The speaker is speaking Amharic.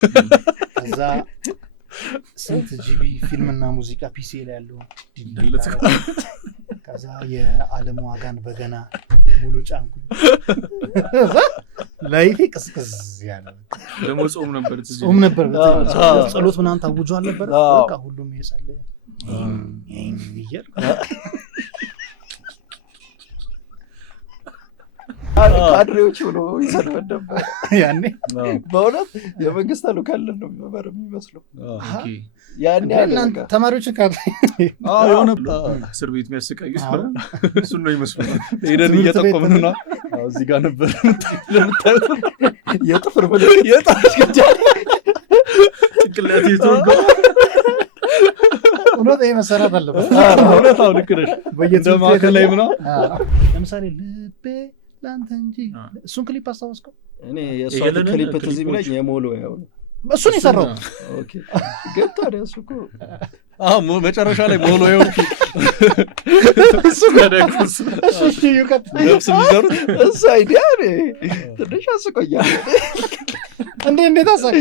ከዛ ስንት ጂቢ ፊልምና ሙዚቃ ፒሲ ላይ ያለው ከዛ የዓለም ዋጋን በገና ሙሉ ጫንኩ ላይፌ ቅስቅስ ያለ ደግሞ ጾም ነበር ጸሎት ምናምን ታውጇል ነበር በቃ ሁሉም እየጸለየ ይየር ካድሬዎች ሆነው ይሰድበን ነበር ያኔ በእውነት የመንግስት አሉካል ነው የሚመስለው ያኔ እናንተ ተማሪዎችን ካድሬ የሆነ እስር ቤት የሚያሰቃዩ እሱን ነው ይመስላል ሄደን እየጠቆምን ነው እዚህ ጋር ነበር ለምታዩት የጥፍር ምልክት የጣሽ ገጃ ጭንቅላት ይዞ እውነት ይሄ መሰራት አለበት እውነት አሁን ልክ ነሽ በየትምህርት ላይ ምናምን ለምሳሌ ልቤ ላንተ እንጂ እሱን ክሊፕ አስታውስከው እኔ የእሱን ክሊፕ ትዝ ይለኝ የሞሎ ያው እሱን የሰራው ኦኬ ግን ታዲያ እሱ እኮ መጨረሻ ላይ ሞሎ ይው እሱ ያደረኩት እሺ ይቀጥ ነፍስ የሚዘሩት እሱ አይዲያ ትንሽ አስቆያለሁ እንዴት አሳይ